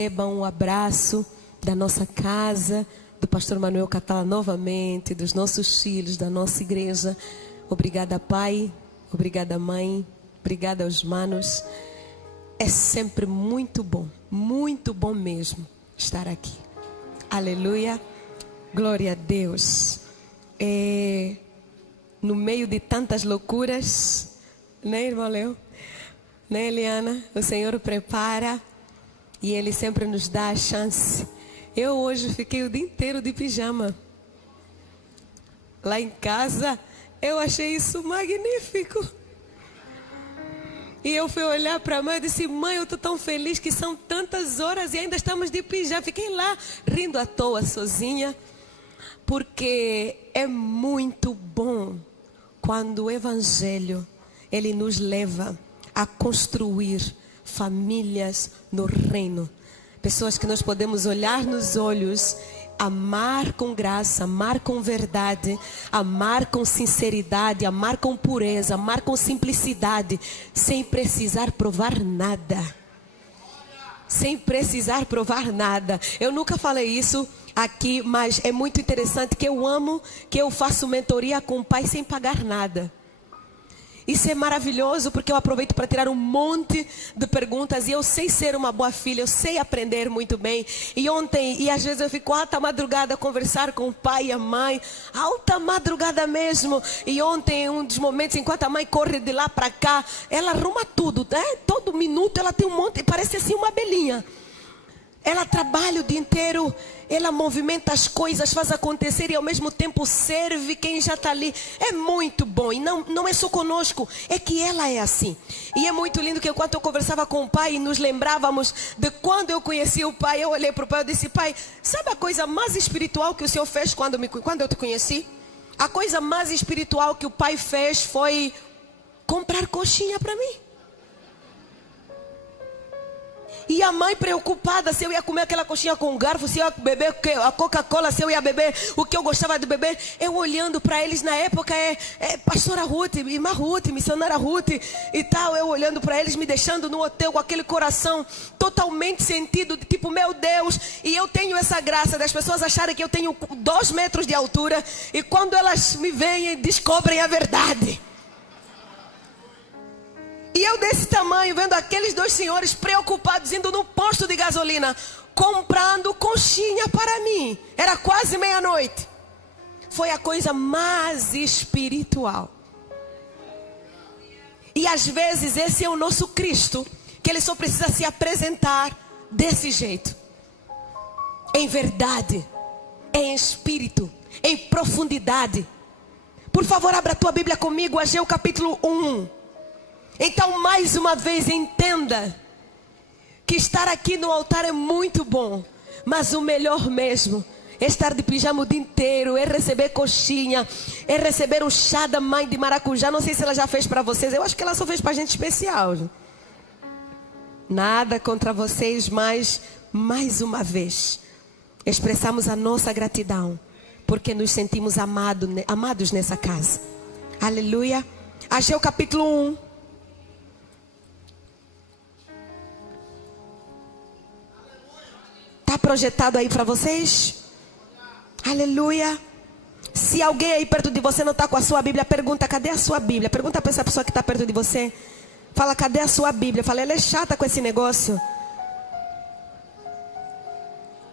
Recebam um abraço da nossa casa, do pastor Manuel Catala novamente, dos nossos filhos, da nossa igreja. Obrigada, pai. Obrigada, mãe. Obrigada aos manos. É sempre muito bom mesmo estar aqui. Aleluia. Glória a Deus. No meio de tantas loucuras, né, irmão Leo? Né, Eliana? O Senhor prepara e Ele sempre nos dá a chance. Eu hoje fiquei o dia inteiro de pijama. Lá em casa, eu achei isso magnífico. E eu fui olhar para a mãe e disse: mãe, eu estou tão feliz que são tantas horas e ainda estamos de pijama. Fiquei lá rindo à toa, sozinha. Porque é muito bom quando o Evangelho, ele nos leva a construir famílias no reino. Pessoas que nós podemos olhar nos olhos, amar com graça, amar com verdade, amar com sinceridade, amar com pureza, amar com simplicidade, sem precisar provar nada. Sem precisar provar nada. Eu nunca falei isso aqui, mas é muito interessante que eu amo que eu faço mentoria com o pai sem pagar nada. Isso é maravilhoso porque eu aproveito para tirar um monte de perguntas e eu sei ser uma boa filha, eu sei aprender muito bem. E às vezes eu fico alta madrugada a conversar com o pai e a mãe, alta madrugada mesmo. E ontem, um dos momentos, enquanto a mãe corre de lá para cá, ela arruma tudo, né? Todo minuto ela tem um monte, parece assim uma abelhinha. Ela trabalha o dia inteiro, ela movimenta as coisas, faz acontecer e ao mesmo tempo serve quem já está ali. É muito bom e não é só conosco, é que ela é assim. E é muito lindo que enquanto eu conversava com o pai e nos lembrávamos de quando eu conheci o pai, eu olhei para o pai e disse: pai, sabe a coisa mais espiritual que o senhor fez quando eu te conheci? A coisa mais espiritual que o pai fez foi comprar coxinha para mim. E a mãe preocupada se eu ia comer aquela coxinha com garfo, se eu ia beber a Coca-Cola, se eu ia beber o que eu gostava de beber. Eu olhando para eles na época, pastora Ruth, irmã Ruth, missionária Ruth e tal. Eu olhando para eles, me deixando no hotel com aquele coração totalmente sentido, de tipo, meu Deus. E eu tenho essa graça das pessoas acharem que eu tenho 2 metros de altura. E quando elas me veem, descobrem a verdade. E eu desse tamanho, vendo aqueles 2 senhores preocupados, indo no posto de gasolina, comprando coxinha para mim. Era quase meia-noite. Foi a coisa mais espiritual. E às vezes esse é o nosso Cristo, que Ele só precisa se apresentar desse jeito. Em verdade, em espírito, em profundidade. Por favor, abra a tua Bíblia comigo, Ageu capítulo 1. Então, mais uma vez, entenda que estar aqui no altar é muito bom, mas o melhor mesmo é estar de pijama o dia inteiro, é receber coxinha, é receber o chá da mãe de maracujá. Não sei se ela já fez para vocês, eu acho que ela só fez para gente especial. Nada contra vocês, mas mais uma vez expressamos a nossa gratidão, porque nos sentimos amados nessa casa. Aleluia. Ageu capítulo 1. Está projetado aí para vocês? Aleluia. Se alguém aí perto de você não está com a sua Bíblia, pergunta: cadê a sua Bíblia? Pergunta para essa pessoa que está perto de você. Fala: cadê a sua Bíblia? Fala: ela é chata com esse negócio.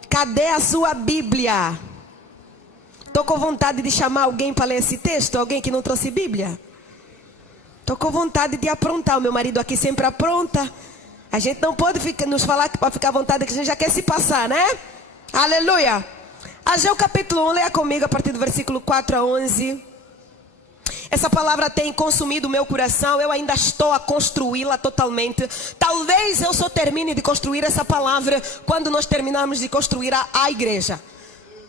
Cadê a sua Bíblia? Estou com vontade de chamar alguém para ler esse texto. Alguém que não trouxe Bíblia? Estou com vontade de aprontar. O meu marido aqui sempre apronta. A gente não pode nos falar para ficar à vontade, que a gente já quer se passar, né? Aleluia. Ageu capítulo 1, leia comigo a partir do versículo 4 a 11. Essa palavra tem consumido o meu coração. Eu ainda estou a construí-la totalmente. Talvez eu só termine de construir essa palavra quando nós terminarmos de construir a igreja.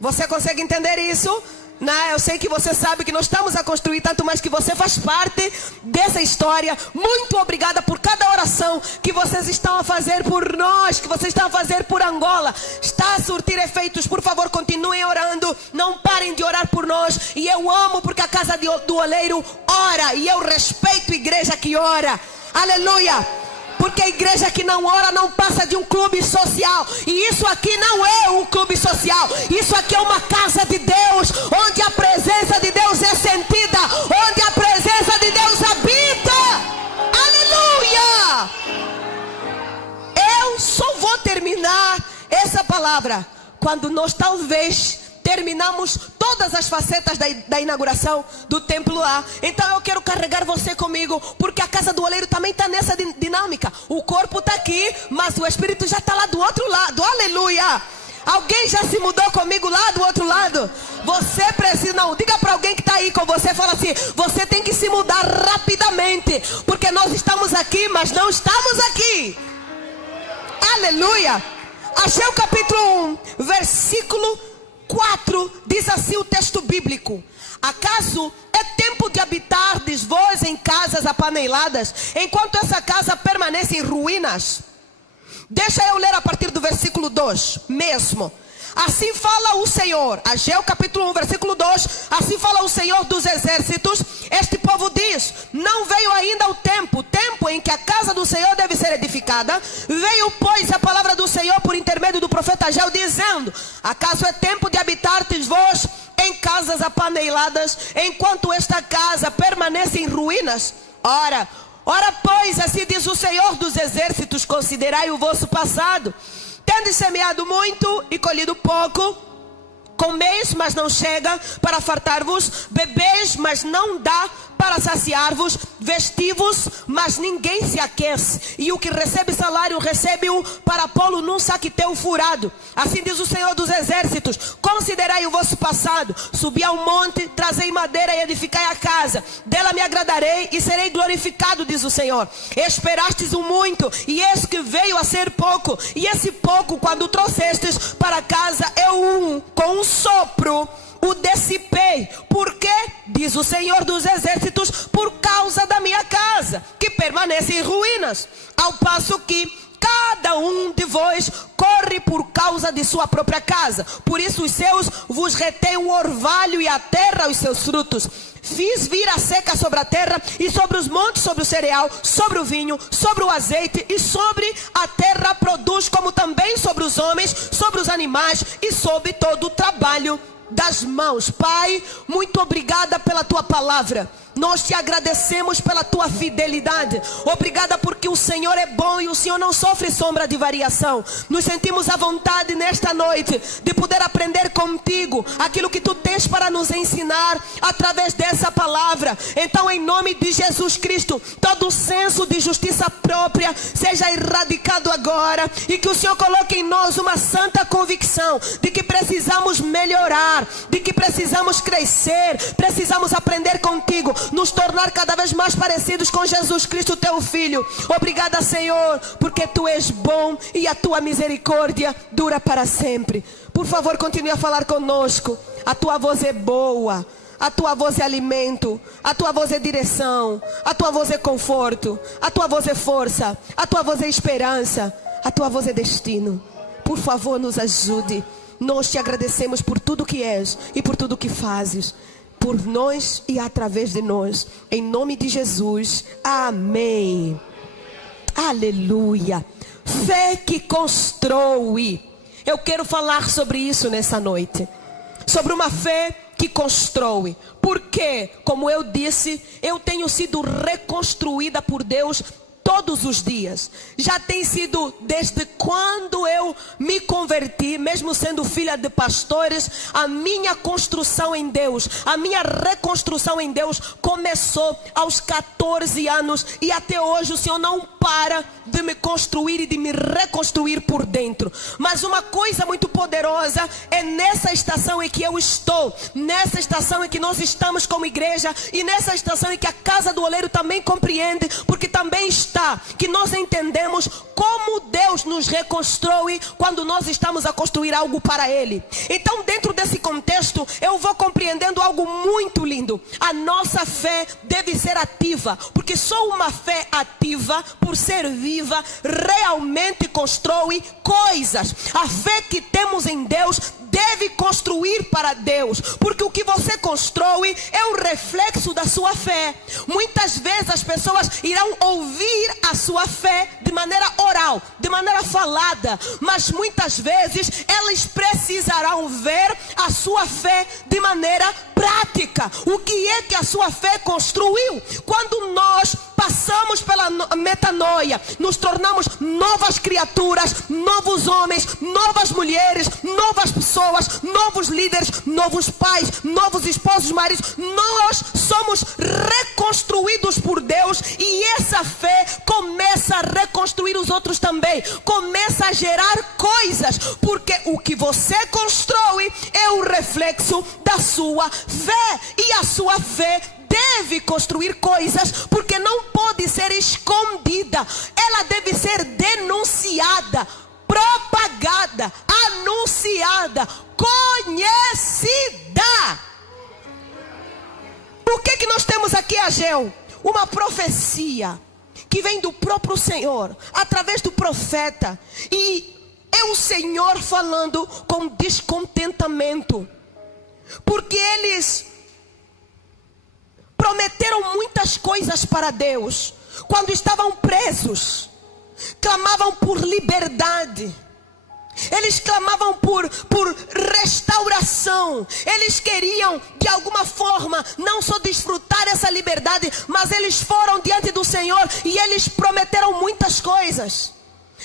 Você consegue entender isso? Não, eu sei que você sabe que nós estamos a construir, tanto mais que você faz parte dessa história. Muito obrigada por cada oração que vocês estão a fazer por nós, que vocês estão a fazer por Angola. Está a surtir efeitos. Por favor, continuem orando, não parem de orar por nós. E eu amo porque a casa do oleiro ora, e eu respeito a igreja que ora. Aleluia. Porque a igreja que não ora não passa de um clube social. E isso aqui não é um clube social. Isso aqui é uma casa de Deus, onde a presença de Deus é sentida, onde a presença de Deus habita. Aleluia! Eu só vou terminar essa palavra quando nós talvez terminamos todas as facetas da inauguração do templo lá. Então eu quero carregar você comigo, porque a casa do oleiro também está nessa dinâmica. O corpo está aqui, mas o espírito já está lá do outro lado. Aleluia! Alguém já se mudou comigo lá do outro lado? Você precisa, não, diga para alguém que está aí com você, fala assim: você tem que se mudar rapidamente, porque nós estamos aqui, mas não estamos aqui. Aleluia! Achei o capítulo 1, versículo 4, diz assim o texto bíblico: acaso é tempo de habitardes vós em casas apaneladas, enquanto essa casa permanece em ruínas? Deixa eu ler a partir do versículo 2 mesmo. Assim fala o Senhor, Ageu capítulo 1, versículo 2. Assim fala o Senhor dos exércitos: este povo diz, não veio ainda o tempo em que a casa do Senhor deve ser edificada. Veio, pois, a palavra do Senhor por intermédio do profeta Ageu, dizendo: acaso é tempo de habitardes vós em casas apaneladas, enquanto esta casa permanece em ruínas? Ora, pois, assim diz o Senhor dos exércitos: considerai o vosso passado. Tendes semeado muito e colhido pouco. Comeis, mas não chega para fartar-vos. Bebeis, mas não dá para saciar-vos. Vestivos, mas ninguém se aquece. E o que recebe salário, recebe-o para pô-lo num saquetel furado. Assim diz o Senhor dos exércitos: considerai o vosso passado. Subi ao monte, trazei madeira e edificai a casa. Dela me agradarei e serei glorificado, diz o Senhor. Esperastes o muito, e eis que veio a ser pouco. E esse pouco, quando trouxestes para casa, eu com um sopro o dissipei. Por quê? Diz o Senhor dos exércitos: por causa da minha casa, que permanece em ruínas. Ao passo que cada um de vós corre por causa de sua própria casa. Por isso os seus vos retém o orvalho e a terra os seus frutos. Fiz vir a seca sobre a terra, e sobre os montes, sobre o cereal, sobre o vinho, sobre o azeite, e sobre a terra produz, como também sobre os homens, sobre os animais e sobre todo o trabalho das mãos. Pai, muito obrigada pela tua palavra. Nós te agradecemos pela tua fidelidade. Obrigada porque o Senhor é bom e o Senhor não sofre sombra de variação. Nos sentimos à vontade nesta noite de poder aprender contigo aquilo que tu tens para nos ensinar através dessa palavra. Então, em nome de Jesus Cristo, todo senso de justiça própria seja erradicado agora, e que o Senhor coloque em nós uma santa convicção de que precisamos melhorar, de que precisamos crescer, precisamos aprender contigo, nos tornar cada vez mais parecidos com Jesus Cristo, teu Filho. Obrigada, Senhor, porque tu és bom e a tua misericórdia dura para sempre. Por favor, continue a falar conosco. A tua voz é boa, a tua voz é alimento, a tua voz é direção, a tua voz é conforto, a tua voz é força, a tua voz é esperança, a tua voz é destino. Por favor, nos ajude. Nós te agradecemos por tudo que és e por tudo que fazes, por nós e através de nós. Em nome de Jesus. Amém. Aleluia. Fé que constrói. Eu quero falar sobre isso nessa noite. Sobre uma fé que constrói. Porque, como eu disse, eu tenho sido reconstruída por Deus todos os dias. Já tem sido desde quando eu me converti, mesmo sendo filha de pastores, a minha construção em Deus, a minha reconstrução em Deus começou aos 14 anos, e até hoje o Senhor não para de me construir e de me reconstruir por dentro. Mas uma coisa muito poderosa é nessa estação em que eu estou, nessa estação em que nós estamos como igreja, e nessa estação em que a Casa do Oleiro também compreende, porque também está, que nós entendemos como Deus nos reconstrói quando nós estamos a construir construir algo para Ele. Então, dentro desse contexto, eu vou compreendendo algo muito lindo. A nossa fé deve ser ativa, porque só uma fé ativa, por ser viva, realmente constrói coisas. A fé que temos em Deus deve construir para Deus, porque o que você constrói é o reflexo da sua fé. Muitas vezes as pessoas irão ouvir a sua fé de maneira oral, de maneira falada, mas muitas vezes elas precisarão ver a sua fé de maneira prática. O que é que a sua fé construiu? Quando nós passamos pela metanoia, nos tornamos novas criaturas, novos homens, novas mulheres, novas pessoas, novos líderes, novos pais, novos esposos, maridos. Nós somos reconstruídos por Deus, e essa fé começa a reconstruir os outros também, começa a gerar coisas, porque o que você constrói é o reflexo da sua fé, e a sua fé deve construir coisas, porque não pode ser escondida, ela deve ser denunciada, propagada, anunciada, conhecida. O que nós temos aqui, Ageu? Uma profecia que vem do próprio Senhor, através do profeta, e é o Senhor falando com descontentamento, porque eles prometeram muitas coisas para Deus. Quando estavam presos, clamavam por liberdade. Eles clamavam por restauração. Eles queriam, de alguma forma, não só desfrutar essa liberdade, mas eles foram diante do Senhor e eles prometeram muitas coisas.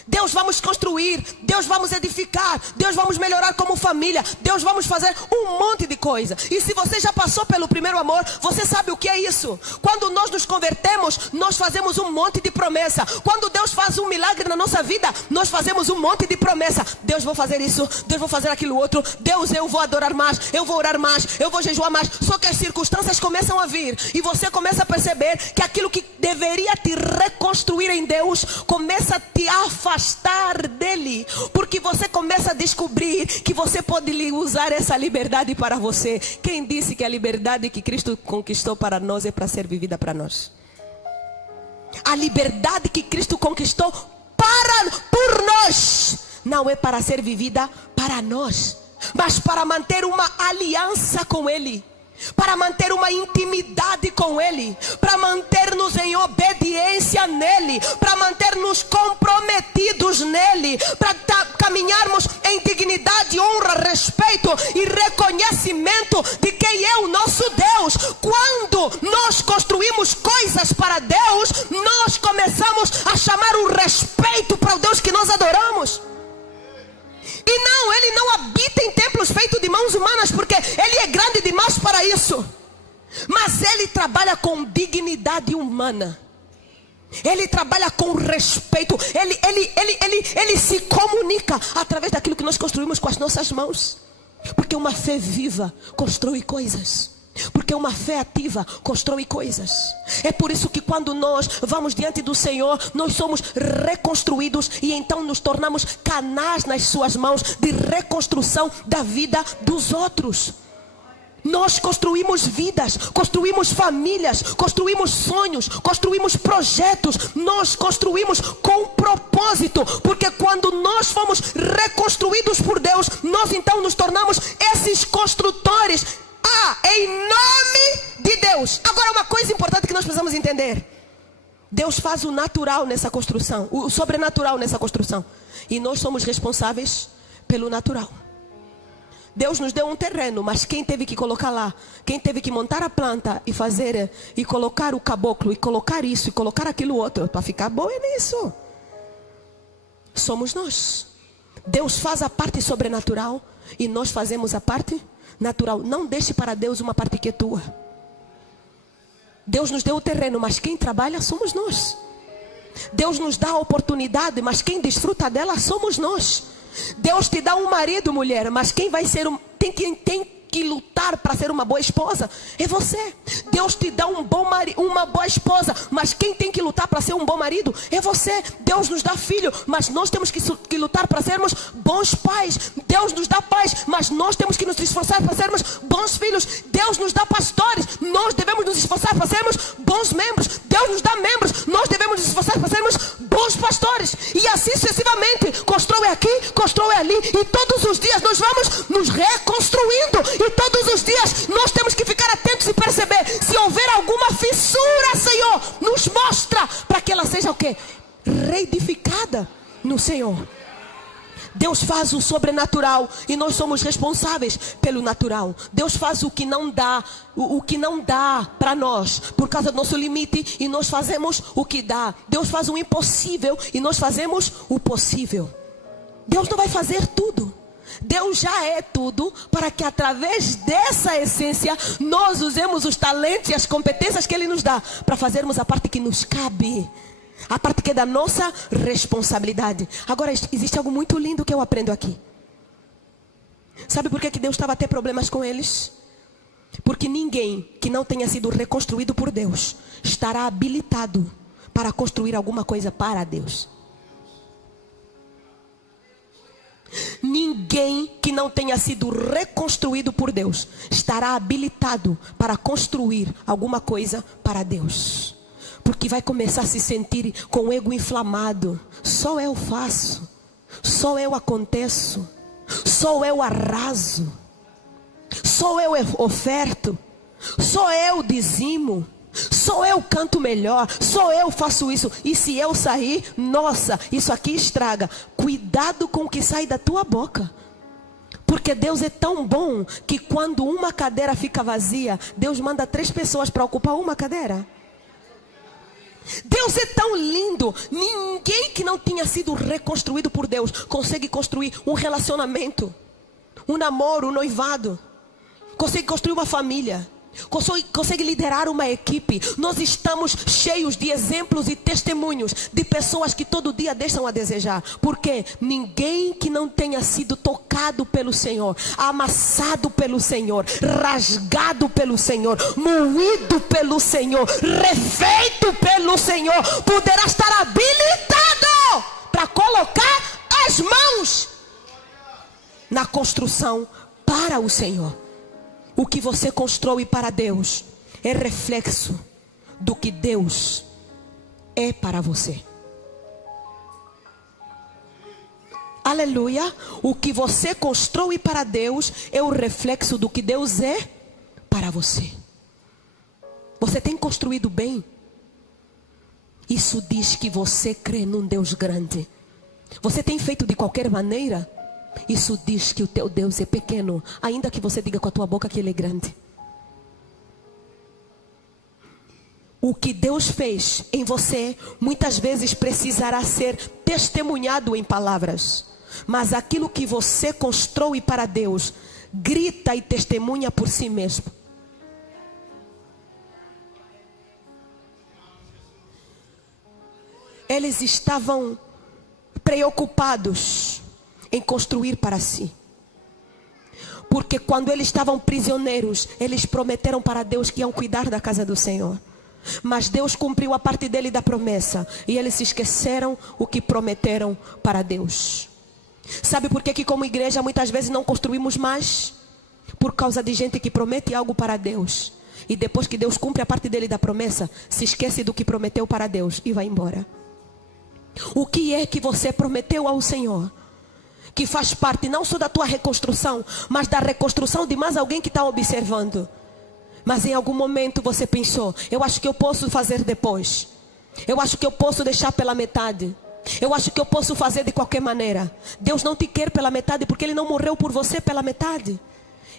Deus, vamos construir, Deus, vamos edificar, Deus, vamos melhorar como família, Deus, vamos fazer um monte de coisa. E se você já passou pelo primeiro amor, você sabe o que é isso. Quando nós nos convertemos, nós fazemos um monte de promessa. Quando Deus faz um milagre na nossa vida, nós fazemos um monte de promessa. Deus, vou fazer isso, Deus, vou fazer aquilo outro. Deus, eu vou adorar mais, eu vou orar mais, eu vou jejuar mais. Só que as circunstâncias começam a vir, e você começa a perceber que aquilo que deveria te reconstruir em Deus, começa a te afastar dele, porque você começa a descobrir que você pode usar essa liberdade para você. Quem disse que a liberdade que Cristo conquistou para nós é para ser vivida para nós? A liberdade que Cristo conquistou por nós não é para ser vivida para nós, mas para manter uma aliança com Ele, para manter uma intimidade com Ele, para manter-nos em obediência nele, para manter-nos comprometidos nele, para caminharmos em dignidade, honra, respeito e reconhecimento de quem é o nosso Deus. Quando nós construímos coisas para Deus, nós começamos a chamar o respeito para o Deus que nós adoramos. E não, Ele não habita em templos feitos de mãos humanas, porque Ele é grande demais para isso. Mas Ele trabalha com dignidade humana. Ele trabalha com respeito. Ele se comunica através daquilo que nós construímos com as nossas mãos. Porque uma fé viva constrói coisas. Porque uma fé ativa constrói coisas. É por isso que quando nós vamos diante do Senhor, nós somos reconstruídos e então nos tornamos canais nas suas mãos de reconstrução da vida dos outros. Nós construímos vidas, construímos famílias, construímos sonhos, construímos projetos. Nós construímos com propósito, porque quando nós fomos reconstruídos por Deus, nós então nos tornamos esses construtores. Em nome de Deus. Agora, uma coisa importante que nós precisamos entender: Deus faz o natural nessa construção, o sobrenatural nessa construção, e nós somos responsáveis pelo natural. Deus nos deu um terreno, mas quem teve que colocar lá, quem teve que montar a planta e fazer, e colocar o caboclo, e colocar isso, e colocar aquilo outro, para ficar bom é nisso, somos nós. Deus faz a parte sobrenatural e nós fazemos a parte natural. Não deixe para Deus uma parte que é tua. Deus nos deu o terreno, mas quem trabalha somos nós. Deus nos dá a oportunidade, mas quem desfruta dela somos nós. Deus te dá um marido, mulher, mas quem vai ser que lutar para ser uma boa esposa é você. Deus te dá um bom marido, uma boa esposa, mas quem tem que lutar para ser um bom marido é você. Deus nos dá filho, mas nós temos que lutar para sermos bons pais. Deus nos dá pais, mas nós temos que nos esforçar para sermos bons filhos. Deus nos dá pastores, nós devemos nos esforçar para sermos bons membros. Deus nos dá membros, nós devemos nos esforçar para sermos bons pastores. E assim sucessivamente, constrói aqui, constrói ali, e todos os dias nós vamos nos reconstruindo, e todos os dias nós temos que ficar atentos e perceber se houver alguma fissura, Senhor, nos mostra, para que ela seja o quê? Reedificada no Senhor. Deus faz o sobrenatural e nós somos responsáveis pelo natural. Deus faz o que não dá para nós por causa do nosso limite, e nós fazemos o que dá. Deus faz o impossível e nós fazemos o possível. Deus não vai fazer tudo. Deus já é tudo, para que através dessa essência nós usemos os talentos e as competências que Ele nos dá para fazermos a parte que nos cabe, a parte que é da nossa responsabilidade. Agora, existe algo muito lindo que eu aprendo aqui. Sabe por que Deus estava a ter problemas com eles? Porque ninguém que não tenha sido reconstruído por Deus estará habilitado para construir alguma coisa para Deus. Ninguém que não tenha sido reconstruído por Deus estará habilitado para construir alguma coisa para Deus. Porque vai começar a se sentir com o ego inflamado. Só eu faço, só eu aconteço, só eu arraso, só eu oferto, só eu dizimo, só eu canto melhor, só eu faço isso. E se eu sair, nossa, isso aqui estraga. Cuidado com o que sai da tua boca. Porque Deus é tão bom que quando uma cadeira fica vazia, Deus manda 3 pessoas para ocupar uma cadeira. Deus é tão lindo. Ninguém que não tenha sido reconstruído por Deus consegue construir um relacionamento, um namoro, um noivado, consegue construir uma família, consegue liderar uma equipe. Nós estamos cheios de exemplos e testemunhos de pessoas que todo dia deixam a desejar. Porque ninguém que não tenha sido tocado pelo Senhor, amassado pelo Senhor, rasgado pelo Senhor, moído pelo Senhor, refeito pelo Senhor, poderá estar habilitado para colocar as mãos na construção para o Senhor. O que você constrói para Deus é reflexo do que Deus é para você. Aleluia. O que você constrói para Deus é o reflexo do que Deus é para você. Você tem construído bem? Isso diz que você crê num Deus grande. Você tem feito de qualquer maneira? Isso diz que o teu Deus é pequeno, ainda que você diga com a tua boca que Ele é grande. O que Deus fez em você muitas vezes precisará ser testemunhado em palavras, mas aquilo que você constrói para Deus grita e testemunha por si mesmo. Eles estavam preocupados em construir para si. Porque quando eles estavam prisioneiros, eles prometeram para Deus que iam cuidar da casa do Senhor. Mas Deus cumpriu a parte dele da promessa, e eles se esqueceram o que prometeram para Deus. Sabe por que como igreja muitas vezes não construímos mais? Por causa de gente que promete algo para Deus, e depois que Deus cumpre a parte dele da promessa, se esquece do que prometeu para Deus e vai embora. O que é que você prometeu ao Senhor, que faz parte não só da tua reconstrução, mas da reconstrução de mais alguém que está observando? Mas em algum momento você pensou: eu acho que eu posso fazer depois, eu acho que eu posso deixar pela metade, eu acho que eu posso fazer de qualquer maneira. Deus não te quer pela metade, porque Ele não morreu por você pela metade.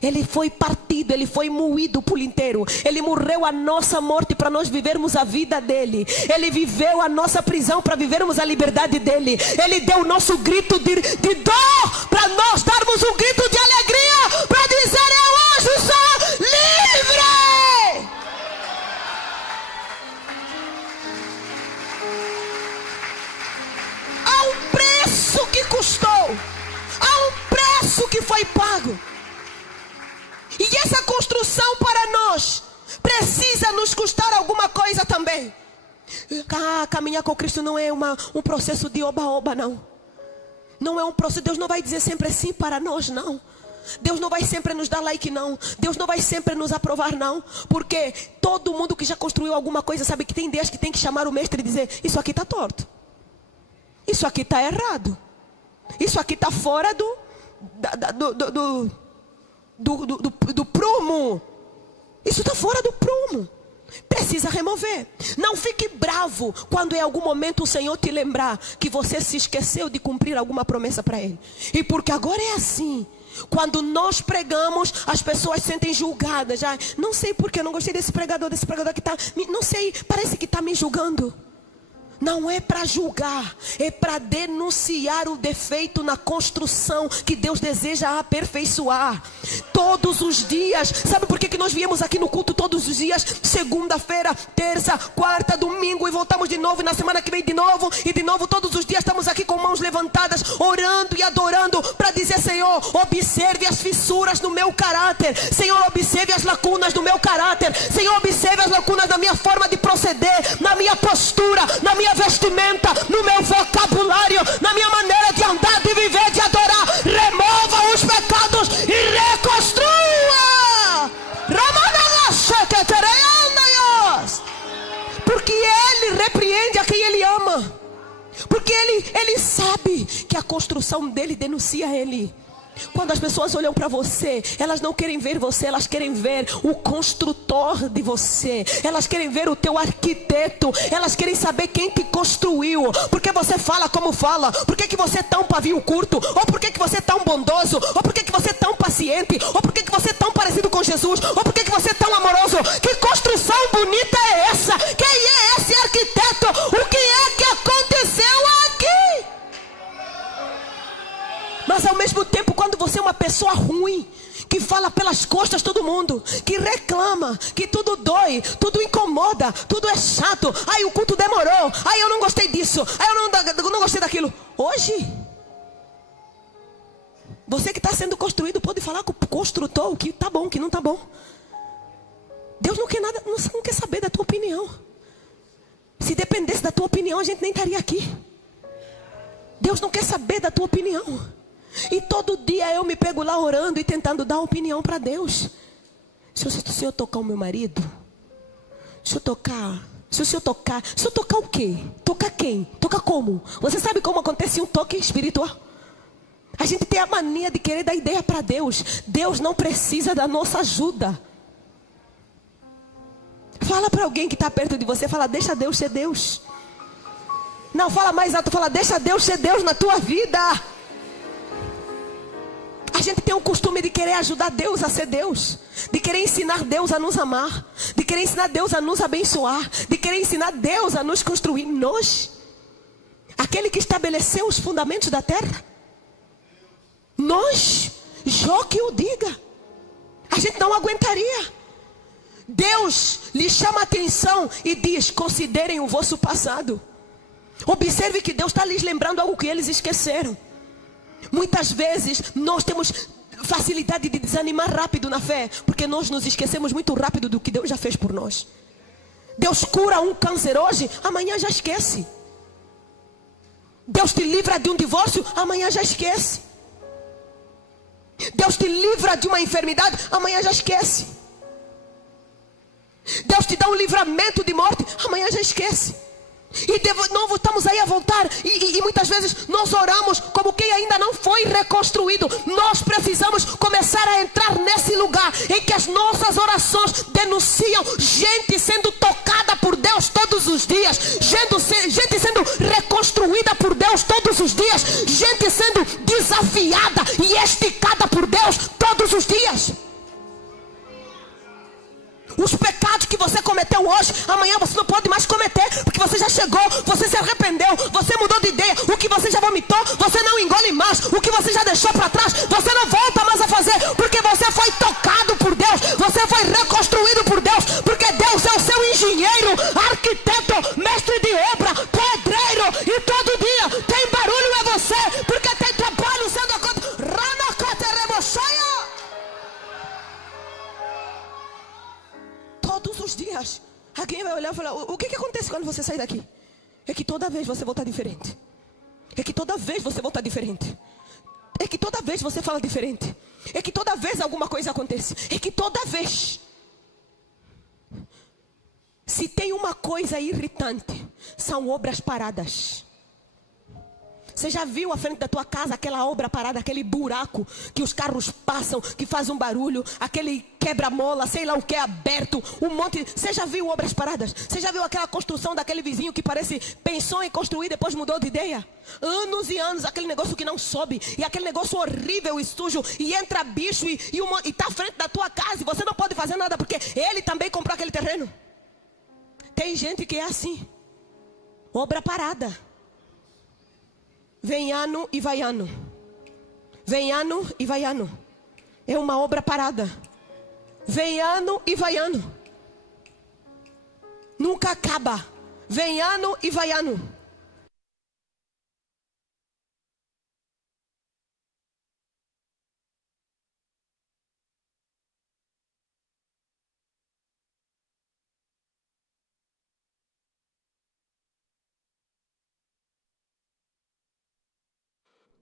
Ele foi partido, Ele foi moído por inteiro. Ele morreu a nossa morte para nós vivermos a vida dEle. Ele viveu a nossa prisão para vivermos a liberdade dEle. Ele deu o nosso grito de dor para nós darmos um grito de alegria, para dizer: eu hoje sou livre. Há um preço que custou, há um preço que foi pago. E nós precisa nos custar alguma coisa também. Caminhar com Cristo não é um processo de oba-oba, não. Não é um processo. Deus não vai dizer sempre sim para nós, não. Deus não vai sempre nos dar like, não. Deus não vai sempre nos aprovar, não. Porque todo mundo que já construiu alguma coisa sabe que tem dias que tem que chamar o mestre e dizer: isso aqui está torto, isso aqui está errado, isso aqui está fora do prumo. Isso está fora do prumo. Precisa remover. Não fique bravo quando em algum momento o Senhor te lembrar que você se esqueceu de cumprir alguma promessa para Ele. E porque agora é assim. Quando nós pregamos, as pessoas se sentem julgadas. Já, não sei porque eu não gostei desse pregador que está... Não sei, parece que está me julgando. Não é para julgar, é para denunciar o defeito na construção que Deus deseja aperfeiçoar. Todos os dias, sabe por que nós viemos aqui no culto todos os dias? Segunda-feira, terça, quarta, domingo, e voltamos de novo, e na semana que vem de novo, e de novo todos os dias estamos aqui com mãos levantadas, orando e adorando, para dizer: Senhor, observe as fissuras no meu caráter, Senhor, observe as lacunas do meu caráter, Senhor, observe as lacunas da minha forma de proceder, na minha postura, na minha vestimenta, no meu vocabulário, na minha maneira de andar, de viver, de adorar. Remova os pecados e reconstrua. Porque Ele repreende a quem Ele ama. Porque Ele sabe que a construção dele denuncia Ele. Quando as pessoas olham para você, elas não querem ver você, elas querem ver o construtor de você. Elas querem ver o teu arquiteto. Elas querem saber quem te construiu. Por que você fala como fala? Por que você é tão pavio curto? Ou por que você é tão bondoso? Ou por que você é tão paciente? Ou por que você é tão parecido com Jesus? Ou por que você é tão amoroso? Que construção bonita é essa? Quem é esse arquiteto? O que é que aconteceu aqui? Mas ao mesmo tempo, quando você é uma pessoa ruim, que fala pelas costas todo mundo, que reclama, que tudo dói, tudo incomoda, tudo é chato, ai o culto demorou, ai eu não gostei disso, ai eu não gostei daquilo. Hoje, você que está sendo construído pode falar com o construtor o que está bom, o que não está bom. Deus não quer nada, não quer saber da tua opinião. Se dependesse da tua opinião, a gente nem estaria aqui. Deus não quer saber da tua opinião. E todo dia eu me pego lá orando e tentando dar opinião para Deus. Se o Senhor tocar o meu marido, se o Senhor tocar o quê? Tocar quem? Tocar como? Você sabe como acontece um toque espiritual? A gente tem a mania de querer dar ideia para Deus. Deus não precisa da nossa ajuda. Fala para alguém que está perto de você, fala: deixa Deus ser Deus. Não, fala mais alto, fala: deixa Deus ser Deus na tua vida. A gente tem o costume de querer ajudar Deus a ser Deus, de querer ensinar Deus a nos amar, de querer ensinar Deus a nos abençoar, de querer ensinar Deus a nos construir. Nós, aquele que estabeleceu os fundamentos da terra, nós, Jó que o diga, a gente não aguentaria. Deus lhe chama a atenção e diz: considerem o vosso passado. Observe que Deus está lhes lembrando algo que eles esqueceram. Muitas vezes nós temos facilidade de desanimar rápido na fé, porque nós nos esquecemos muito rápido do que Deus já fez por nós. Deus cura um câncer hoje, amanhã já esquece. Deus te livra de um divórcio, amanhã já esquece. Deus te livra de uma enfermidade, amanhã já esquece. Deus te dá um livramento de morte, amanhã já esquece. E de novo estamos aí a voltar e muitas vezes nós oramos como quem ainda não foi reconstruído. Nós precisamos começar a entrar nesse lugar em que as nossas orações denunciam gente sendo tocada por Deus todos os dias, gente sendo reconstruída por Deus todos os dias, gente sendo desafiada e esticada por Deus todos os dias. Os pecados que você cometeu hoje, amanhã você não pode mais cometer, porque você já chegou, você se arrependeu, você mudou de ideia. O que você já vomitou, você não engole mais. O que você já deixou para trás, você não volta mais a fazer, porque você foi tocado por Deus, você foi reconstruído por Deus, porque Deus é o seu engenheiro, arquiteto, mestre de obra, pedreiro, e todo dia tem barulho em você, porque tem trabalho sendo acontecido. faz? Alguém vai olhar e falar, o que acontece quando você sai daqui? É que toda vez você volta diferente. É que toda vez você volta diferente. É que toda vez você fala diferente. É que toda vez alguma coisa acontece. É que toda vez. Se tem uma coisa irritante, são obras paradas. Você já viu à frente da tua casa aquela obra parada, aquele buraco que os carros passam, que faz um barulho, aquele quebra-mola, sei lá o que, aberto, um monte. Você já viu obras paradas? Você já viu aquela construção daquele vizinho que parece pensou em construir, depois mudou de ideia? Anos e anos, aquele negócio que não sobe, e aquele negócio horrível e sujo, e entra bicho, e tá à frente da tua casa, e você não pode fazer nada, porque ele também comprou aquele terreno. Tem gente que é assim, obra parada. Vem ano e vai ano. Vem ano e vai ano. É uma obra parada. Vem ano e vai ano. Nunca acaba. Vem ano e vai ano.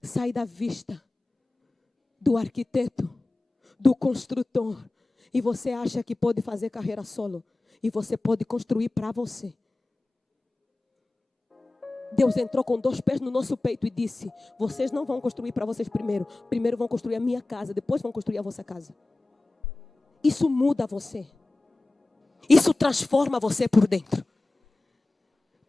Sai da vista do arquiteto, do construtor, e você acha que pode fazer carreira solo, e você pode construir para você. Deus entrou com 2 pés no nosso peito e disse, vocês não vão construir para vocês primeiro. Primeiro vão construir a minha casa, depois vão construir a vossa casa. Isso muda você. Isso transforma você por dentro.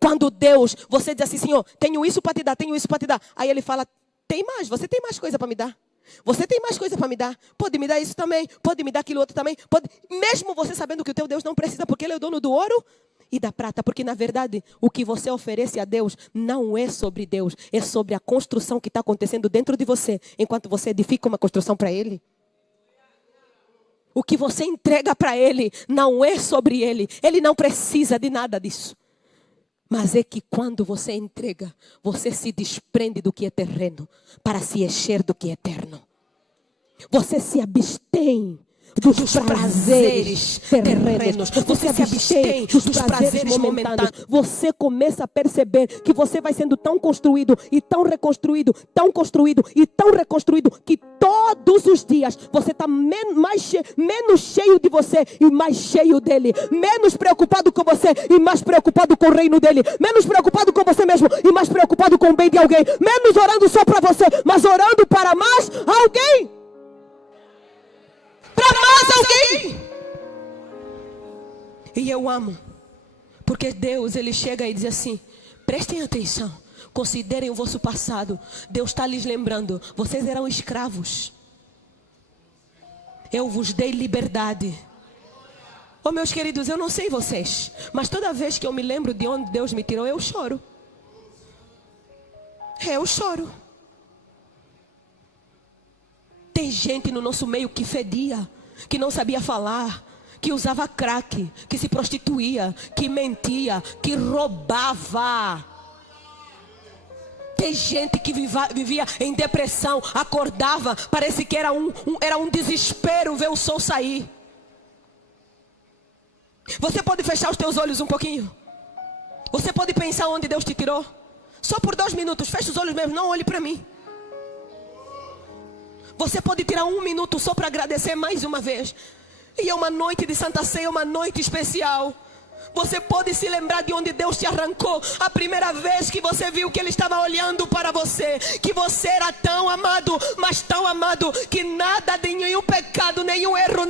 Quando Deus, você diz assim, Senhor, tenho isso para te dar, tenho isso para te dar. Aí Ele fala, tem mais, você tem mais coisa para me dar. Você tem mais coisa para me dar. Pode me dar isso também, pode me dar aquilo outro também. Pode, mesmo você sabendo que o teu Deus não precisa, porque Ele é o dono do ouro e da prata. Porque na verdade, o que você oferece a Deus não é sobre Deus. É sobre a construção que está acontecendo dentro de você. Enquanto você edifica uma construção para Ele. O que você entrega para Ele não é sobre Ele. Ele não precisa de nada disso. Mas é que quando você entrega, você se desprende do que é terreno para se encher do que é eterno. Você se abstém dos prazeres terrenos. Você se abstém dos prazeres momentâneos. Você começa a perceber que você vai sendo tão construído e tão reconstruído, tão construído e tão reconstruído, que todos os dias você está menos cheio de você e mais cheio dele. Menos preocupado com você e mais preocupado com o reino dele. Menos preocupado com você mesmo e mais preocupado com o bem de alguém. Menos orando só para você, mas orando para mais alguém. Para mais alguém. E eu amo, porque Deus, Ele chega e diz assim, prestem atenção, considerem o vosso passado. Deus está lhes lembrando, vocês eram escravos, eu vos dei liberdade. Oh meus queridos, eu não sei vocês, mas toda vez que eu me lembro de onde Deus me tirou, eu choro. Eu choro. Tem gente no nosso meio que fedia, que não sabia falar, que usava crack, que se prostituía, que mentia, que roubava. Tem gente que vivia em depressão, acordava, parece que era um desespero ver o sol sair. Você pode fechar os teus olhos um pouquinho? Você pode pensar onde Deus te tirou? Só por 2 minutos, fecha os olhos mesmo, não olhe para mim. Você pode tirar 1 minuto só para agradecer mais uma vez. E é uma noite de Santa Ceia, uma noite especial. Você pode se lembrar de onde Deus te arrancou. A primeira vez que você viu que Ele estava olhando para você. Que você era tão amado, mas tão amado, que nada de nenhum pecado, nenhum erro,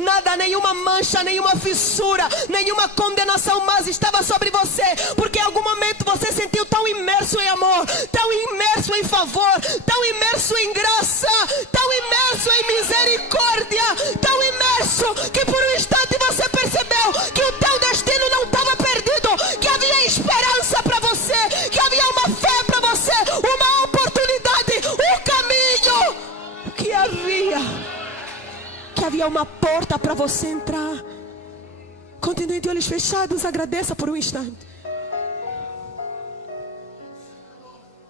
nada, nenhuma mancha, nenhuma fissura, nenhuma condenação mais estava sobre você. Porque em algum momento você sentiu tão imerso em amor, tão imerso em favor, tão imerso em graça, tão imerso em misericórdia, tão imerso que por um instante você percebeu que o teu destino não estava perdido, que havia esperança para você, que havia uma fé para você, uma oportunidade, um caminho, que havia uma porta para você entrar. Continue de olhos fechados, agradeça por um instante.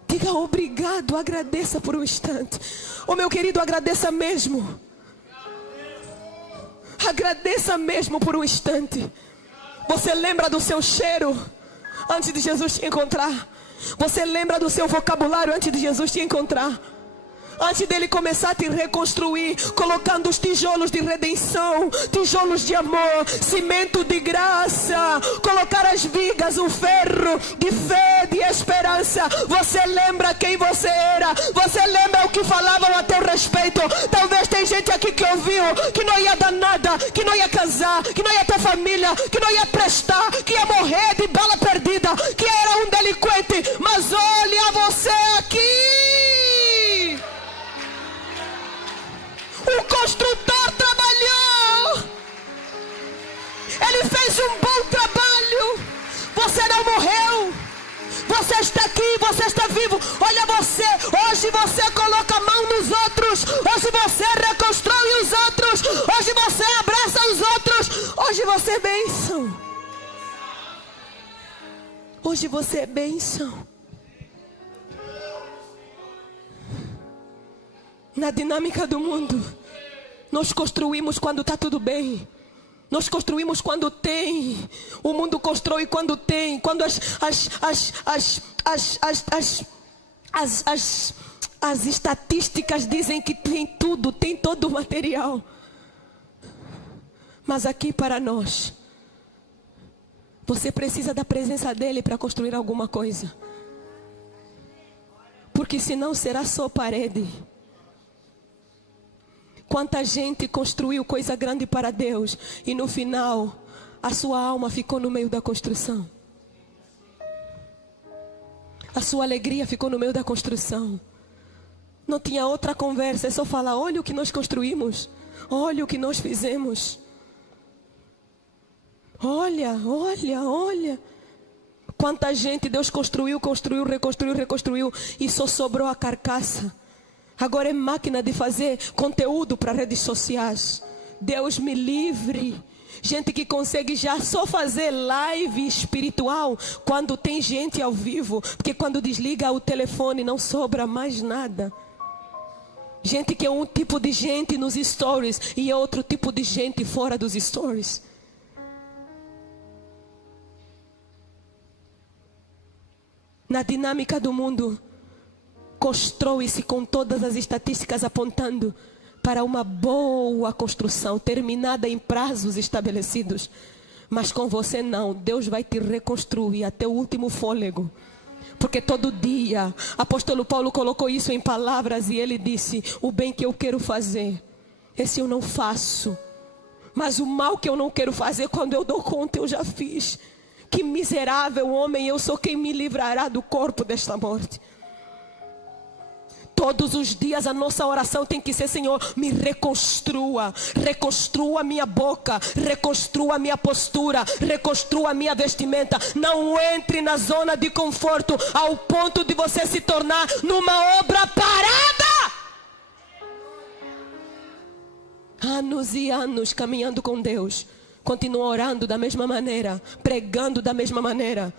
Diga obrigado, agradeça por um instante. Oh meu querido, agradeça mesmo. Agradeça mesmo por um instante. Você lembra do seu cheiro antes de Jesus te encontrar? Você lembra do seu vocabulário antes de Jesus te encontrar? Antes dele começar a te reconstruir, colocando os tijolos de redenção, tijolos de amor, cimento de graça, colocar as vigas, o ferro de fé, de esperança. Você lembra quem você era? Você lembra o que falavam a teu respeito? Talvez tem gente aqui que ouviu que não ia dar nada, que não ia casar, que não ia ter família, que não ia prestar, que ia morrer de bala perdida, que era um delinquente. Mas olha você aqui. O construtor trabalhou. Ele fez um bom trabalho. Você não morreu. Você está aqui, você está vivo. Olha você, hoje você coloca a mão nos outros. Hoje você reconstrói os outros. Hoje você abraça os outros. Hoje você é bênção. Hoje você é bênção. Na dinâmica do mundo, nós construímos quando está tudo bem. Nós construímos quando tem. O mundo constrói quando tem. Quando as estatísticas dizem que tem tudo, tem todo o material. Mas aqui para nós, você precisa da presença dele para construir alguma coisa. Porque senão será só parede. Quanta gente construiu coisa grande para Deus e no final a sua alma ficou no meio da construção. A sua alegria ficou no meio da construção. Não tinha outra conversa, é só falar: olha o que nós construímos, olha o que nós fizemos. Olha. Quanta gente Deus construiu, reconstruiu e só sobrou a carcaça. Agora é máquina de fazer conteúdo para redes sociais. Deus me livre. Gente que consegue já só fazer live espiritual quando tem gente ao vivo. Porque quando desliga o telefone não sobra mais nada. Gente que é um tipo de gente nos stories e é outro tipo de gente fora dos stories. Na dinâmica do mundo, constrói-se com todas as estatísticas apontando para uma boa construção, terminada em prazos estabelecidos. Mas com você não, Deus vai te reconstruir até o último fôlego. Porque todo dia, apóstolo Paulo colocou isso em palavras e ele disse: o bem que eu quero fazer, esse eu não faço. Mas o mal que eu não quero fazer, quando eu dou conta, eu já fiz. Que miserável homem eu sou, quem me livrará do corpo desta morte? Todos os dias a nossa oração tem que ser: Senhor, me reconstrua. Reconstrua a minha boca, reconstrua a minha postura, reconstrua a minha vestimenta. Não entre na zona de conforto ao ponto de você se tornar numa obra parada. Anos e anos caminhando com Deus, continua orando da mesma maneira, pregando da mesma maneira,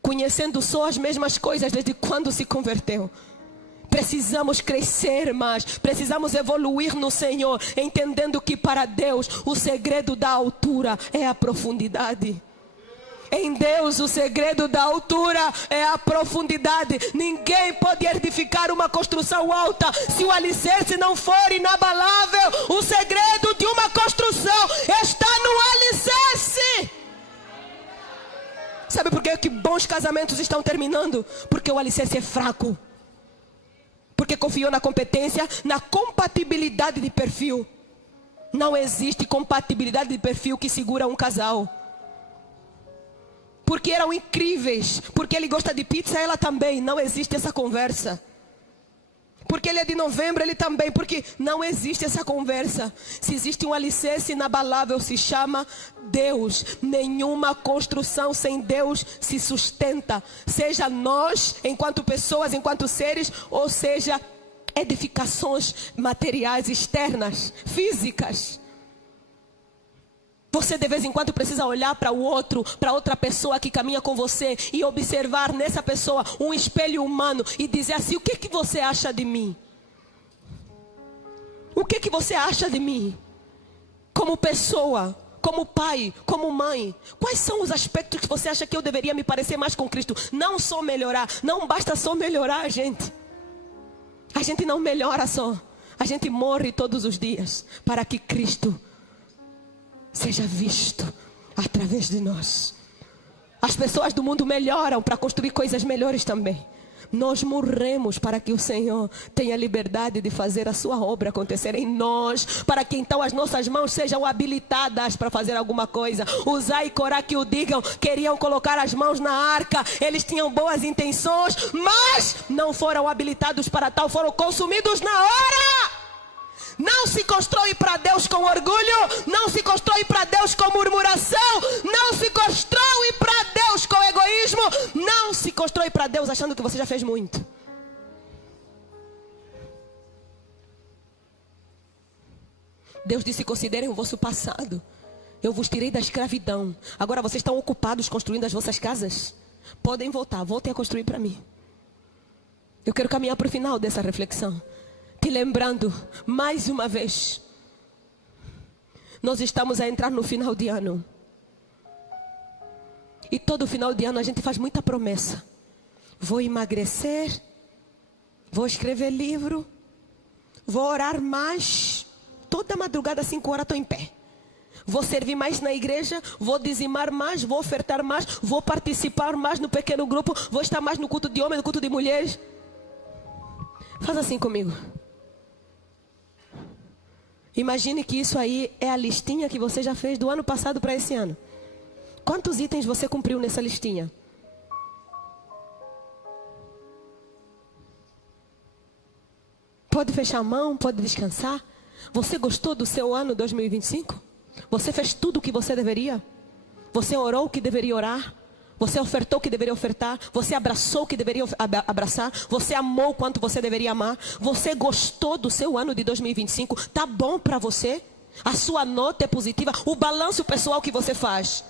conhecendo só as mesmas coisas desde quando se converteu. Precisamos crescer mais, precisamos evoluir no Senhor, entendendo que para Deus o segredo da altura é a profundidade. Em Deus o segredo da altura é a profundidade. Ninguém pode edificar uma construção alta se o alicerce não for inabalável. O segredo de uma construção está no alicerce. Sabe por que bons casamentos estão terminando? Porque o alicerce é fraco. Porque confiou na competência, na compatibilidade de perfil. Não existe compatibilidade de perfil que segura um casal. Porque eram incríveis. Porque ele gosta de pizza, ela também. Não existe essa conversa. Porque ele é de novembro, ele também. Porque não existe essa conversa. Se existe um alicerce inabalável, se chama Deus. Nenhuma construção sem Deus se sustenta. Seja nós, enquanto pessoas, enquanto seres, ou seja, edificações materiais externas, físicas. Você de vez em quando precisa olhar para o outro, para outra pessoa que caminha com você e observar nessa pessoa um espelho humano e dizer assim: o que você acha de mim? O que você acha de mim? Como pessoa, como pai, como mãe, quais são os aspectos que você acha que eu deveria me parecer mais com Cristo? Não só melhorar, não basta só melhorar, gente. A gente não melhora só, a gente morre todos os dias para que Cristo seja visto através de nós. As pessoas do mundo melhoram para construir coisas melhores também. Nós morremos para que o Senhor tenha liberdade de fazer a sua obra acontecer em nós, para que então as nossas mãos sejam habilitadas para fazer alguma coisa. Uzá e Corá, que o digam, queriam colocar as mãos na arca, eles tinham boas intenções, mas não foram habilitados para tal, foram consumidos na hora. Não se constrói para Deus com orgulho, não se constrói para Deus com murmuração, não se constrói para Deus com egoísmo, não se constrói para Deus achando que você já fez muito. Deus disse: considerem o vosso passado, eu vos tirei da escravidão. Agora vocês estão ocupados construindo as vossas casas? Podem voltar, voltem a construir para mim. Eu quero caminhar para o final dessa reflexão, te lembrando, mais uma vez, nós estamos a entrar no final de ano. E todo final de ano a gente faz muita promessa. Vou emagrecer, vou escrever livro, vou orar mais. Toda madrugada, 5 horas, estou em pé. Vou servir mais na igreja, vou dizimar mais, vou ofertar mais, vou participar mais no pequeno grupo, vou estar mais no culto de homens, no culto de mulheres. Faz assim comigo. Imagine que isso aí é a listinha que você já fez do ano passado para esse ano. Quantos itens você cumpriu nessa listinha? Pode fechar a mão, pode descansar. Você gostou do seu ano 2025? Você fez tudo o que você deveria? Você orou o que deveria orar? Você ofertou o que deveria ofertar? Você abraçou o que deveria abraçar? Você amou o quanto você deveria amar? Você gostou do seu ano de 2025? Tá bom para você? A sua nota é positiva? O balanço pessoal que você faz?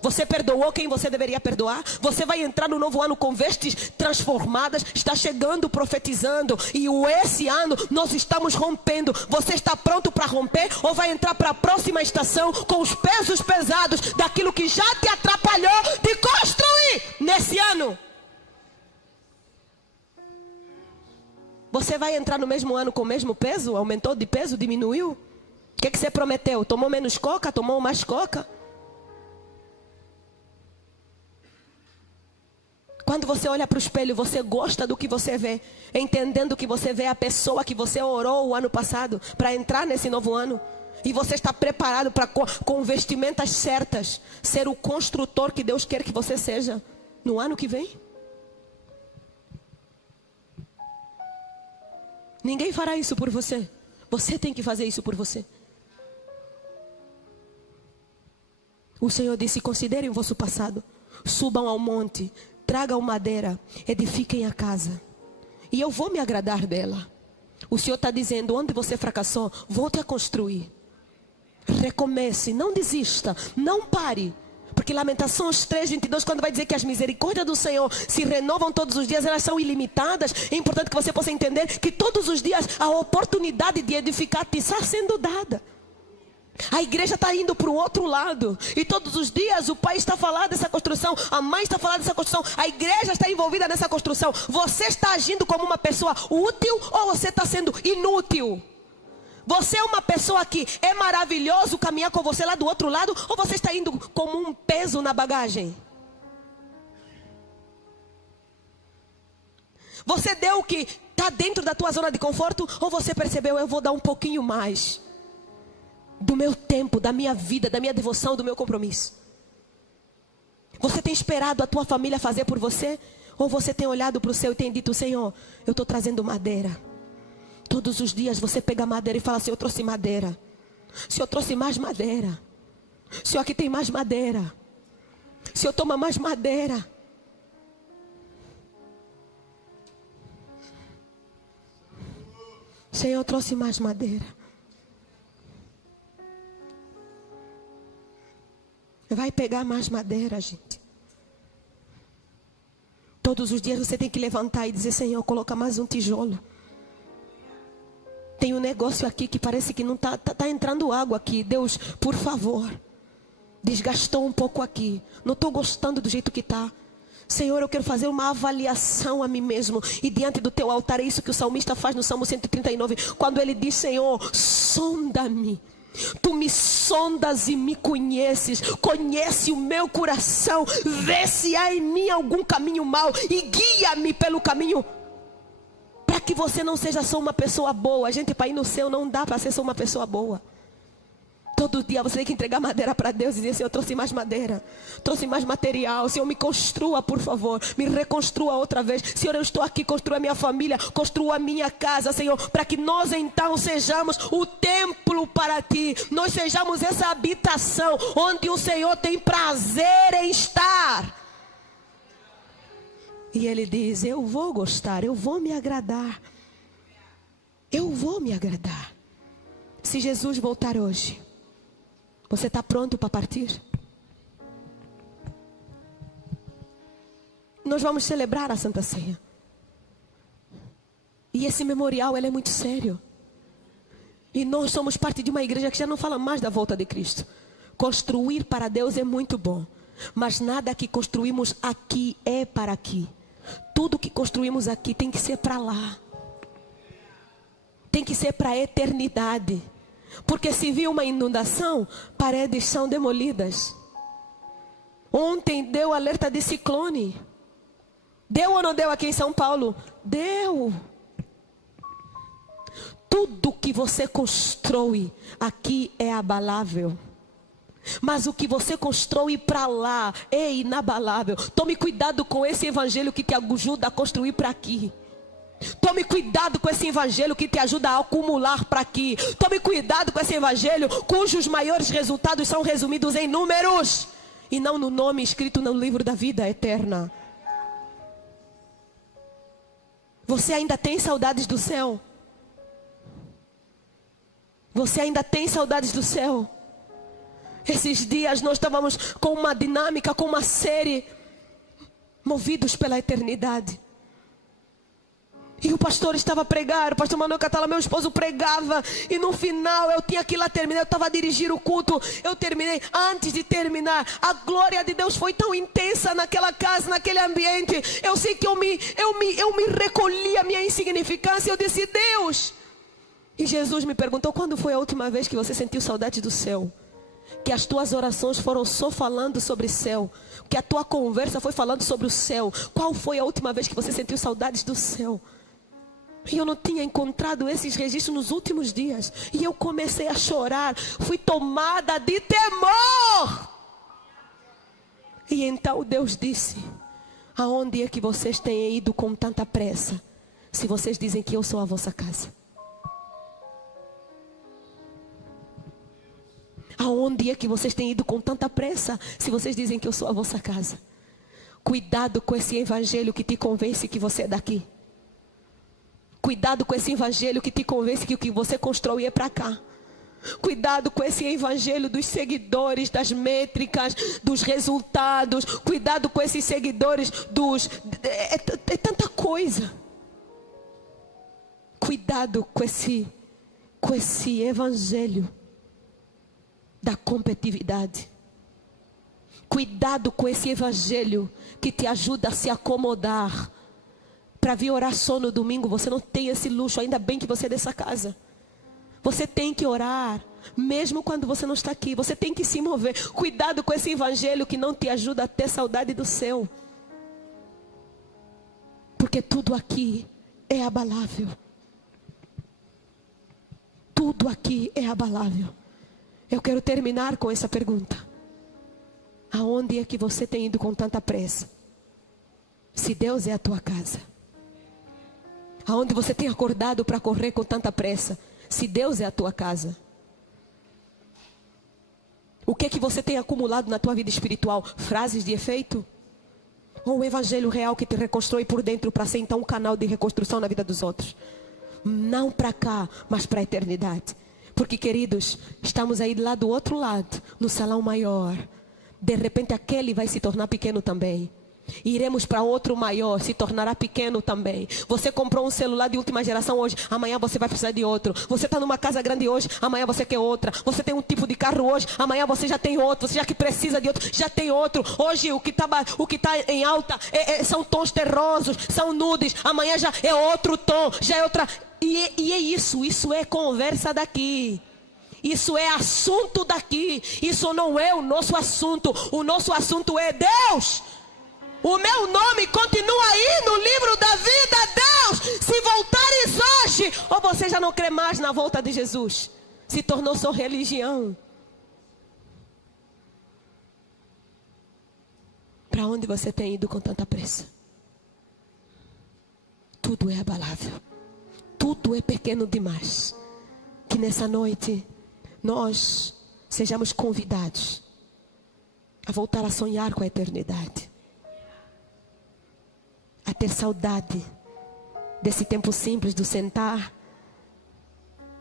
Você perdoou quem você deveria perdoar? Você vai entrar no novo ano com vestes transformadas? Está chegando profetizando. E esse ano nós estamos rompendo. Você está pronto para romper? Ou vai entrar para a próxima estação com os pesos pesados daquilo que já te atrapalhou de construir nesse ano? Você vai entrar no mesmo ano com o mesmo peso? Aumentou de peso? Diminuiu? O que você prometeu? Tomou menos coca? Tomou mais coca? Quando você olha para o espelho, você gosta do que você vê, entendendo que você vê a pessoa que você orou o ano passado para entrar nesse novo ano. E você está preparado para, com vestimentas certas, ser o construtor que Deus quer que você seja no ano que vem? Ninguém fará isso por você. Você tem que fazer isso por você. O Senhor disse: considerem o vosso passado, subam ao monte, tragam madeira, edifiquem a casa, e eu vou me agradar dela. O Senhor está dizendo: onde você fracassou, volte a construir. Recomece, não desista, não pare. Porque Lamentações 3:22, quando vai dizer que as misericórdias do Senhor se renovam todos os dias, elas são ilimitadas. É importante que você possa entender que todos os dias a oportunidade de edificar te está sendo dada. A igreja está indo para o outro lado. E todos os dias o pai está falando dessa construção, a mãe está falando dessa construção, a igreja está envolvida nessa construção. Você está agindo como uma pessoa útil ou você está sendo inútil? Você é uma pessoa que é maravilhoso caminhar com você lá do outro lado, ou você está indo como um peso na bagagem? Você deu o que está dentro da tua zona de conforto, ou você percebeu: eu vou dar um pouquinho mais do meu tempo, da minha vida, da minha devoção, do meu compromisso? Você tem esperado a tua família fazer por você? Ou você tem olhado para o céu e tem dito: Senhor, eu estou trazendo madeira. Todos os dias você pega madeira e fala: Senhor, eu trouxe madeira. Senhor, eu trouxe mais madeira. Senhor, aqui tem mais madeira. Senhor, toma mais madeira. Senhor, eu trouxe mais madeira. Vai pegar mais madeira, gente. Todos os dias você tem que levantar e dizer: Senhor, coloca mais um tijolo. Tem um negócio aqui que parece que não está entrando água aqui. Deus, por favor, Desgastou um pouco aqui. Não estou gostando do jeito que está. Senhor, eu quero fazer uma avaliação a mim mesmo. E diante do teu altar, é isso que o salmista faz no Salmo 139. Quando ele diz, Senhor, sonda-me. Tu me sondas e me conheces. Conhece o meu coração. Vê se há em mim algum caminho mau. E guia-me pelo caminho. Para que você não seja só uma pessoa boa. Gente, para ir no céu não dá para ser só uma pessoa boa. Todo dia você tem que entregar madeira para Deus e dizer, Senhor, eu trouxe mais madeira, trouxe mais material. Senhor, me construa, por favor, me reconstrua outra vez. Senhor, eu estou aqui, construa a minha família, construa a minha casa, Senhor, para que nós então sejamos o templo para Ti. Nós sejamos essa habitação onde o Senhor tem prazer em estar. E Ele diz, eu vou gostar, eu vou me agradar. Eu vou me agradar. Se Jesus voltar hoje, você está pronto para partir? Nós vamos celebrar a Santa Ceia. E esse memorial, ele é muito sério. E nós somos parte de uma igreja que já não fala mais da volta de Cristo. Construir para Deus é muito bom. Mas nada que construímos aqui é para aqui. Tudo que construímos aqui tem que ser para lá. Tem que ser para a eternidade. Porque se viu uma inundação, paredes são demolidas. Ontem deu alerta de ciclone. Deu ou não deu aqui em São Paulo? Deu. Tudo que você constrói aqui é abalável. Mas o que você constrói para lá é inabalável. Tome cuidado com esse evangelho que te ajuda a construir para aqui. Tome cuidado com esse evangelho que te ajuda a acumular para aqui. Tome cuidado com esse evangelho cujos maiores resultados são resumidos em números e não no nome escrito no livro da vida eterna. Você ainda tem saudades do céu? Você ainda tem saudades do céu? Esses dias nós estávamos com uma dinâmica, com uma série, movidos pela eternidade. E o pastor estava a pregar, o pastor Manuel Catala, meu esposo, pregava. E no final eu tinha que ir lá terminar, eu estava a dirigir o culto. Eu terminei, antes de terminar, a glória de Deus foi tão intensa naquela casa, naquele ambiente. Eu sei que eu me recolhi a minha insignificância, eu disse, Deus. E Jesus me perguntou, quando foi a última vez que você sentiu saudade do céu? Que as tuas orações foram só falando sobre o céu. Que a tua conversa foi falando sobre o céu. Qual foi a última vez que você sentiu saudades do céu? E eu não tinha encontrado esses registros nos últimos dias. E eu comecei a chorar. Fui tomada de temor. E então Deus disse, aonde é que vocês têm ido com tanta pressa? Se vocês dizem que eu sou a vossa casa. Aonde é que vocês têm ido com tanta pressa? Se vocês dizem que eu sou a vossa casa. Cuidado com esse evangelho que te convence que você é daqui. Cuidado com esse evangelho que te convence que o que você constrói é para cá. Cuidado com esse evangelho dos seguidores, das métricas, dos resultados. Cuidado com esses seguidores dos... É tanta coisa. Cuidado com esse evangelho da competitividade. Cuidado com esse evangelho que te ajuda a se acomodar. Para vir orar só no domingo, você não tem esse luxo, ainda bem que você é dessa casa. Você tem que orar, mesmo quando você não está aqui. Você tem que se mover. Cuidado com esse evangelho que não te ajuda a ter saudade do céu. Porque tudo aqui é abalável. Tudo aqui é abalável. Eu quero terminar com essa pergunta. Aonde é que você tem ido com tanta pressa? Se Deus é a tua casa. Aonde você tem acordado para correr com tanta pressa? Se Deus é a tua casa. O que é que você tem acumulado na tua vida espiritual? Frases de efeito? Ou o evangelho real que te reconstrói por dentro para ser então um canal de reconstrução na vida dos outros? Não para cá, mas para a eternidade. Porque, queridos, estamos aí lá do outro lado, no salão maior. De repente aquele vai se tornar pequeno também. E iremos para outro maior, se tornará pequeno também. Você comprou um celular de última geração hoje, amanhã você vai precisar de outro. Você está numa casa grande hoje, amanhã você quer outra. Você tem um tipo de carro hoje, amanhã você já tem outro. Você já que precisa de outro, já tem outro. Hoje o que tá em alta são tons terrosos, são nudes. Amanhã já é outro tom, já é outra. E é isso é conversa daqui. Isso é assunto daqui. Isso não é o nosso assunto. O nosso assunto é Deus. O meu nome continua aí no livro da vida, Deus. Se voltares hoje, ou você já não crê mais na volta de Jesus, se tornou só religião. Para onde você tem ido com tanta pressa? Tudo é abalável. Tudo é pequeno demais. Que nessa noite nós sejamos convidados a voltar a sonhar com a eternidade. A ter saudade desse tempo simples do sentar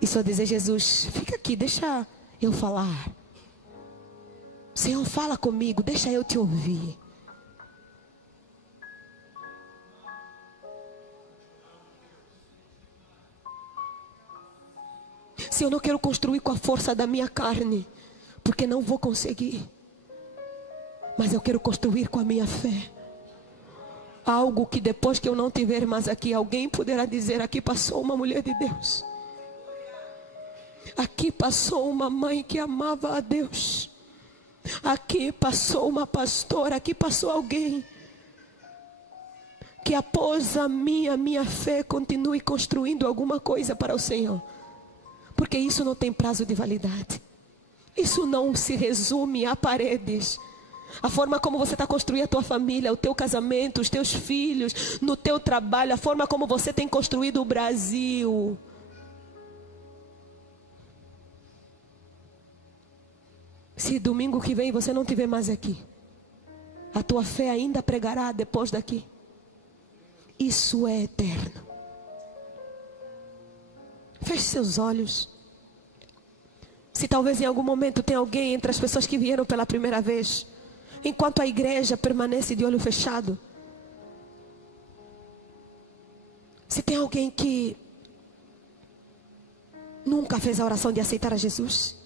e só dizer: Jesus, fica aqui, deixa eu falar. Senhor, fala comigo, deixa eu te ouvir. Se eu não quero construir com a força da minha carne, porque não vou conseguir, mas eu quero construir com a minha fé. Algo que depois que eu não tiver mais aqui, alguém poderá dizer: aqui passou uma mulher de Deus. Aqui passou uma mãe que amava a Deus. Aqui passou uma pastora, aqui passou alguém que após a minha fé continue construindo alguma coisa para o Senhor. Porque isso não tem prazo de validade. Isso não se resume a paredes. A forma como você está construindo a tua família, o teu casamento, os teus filhos, no teu trabalho, a forma como você tem construído o Brasil. Se domingo que vem você não estiver mais aqui, a tua fé ainda pregará depois daqui. Isso é eterno. Feche seus olhos. Se talvez em algum momento tem alguém entre as pessoas que vieram pela primeira vez, enquanto a igreja permanece de olho fechado. Se tem alguém que nunca fez a oração de aceitar a Jesus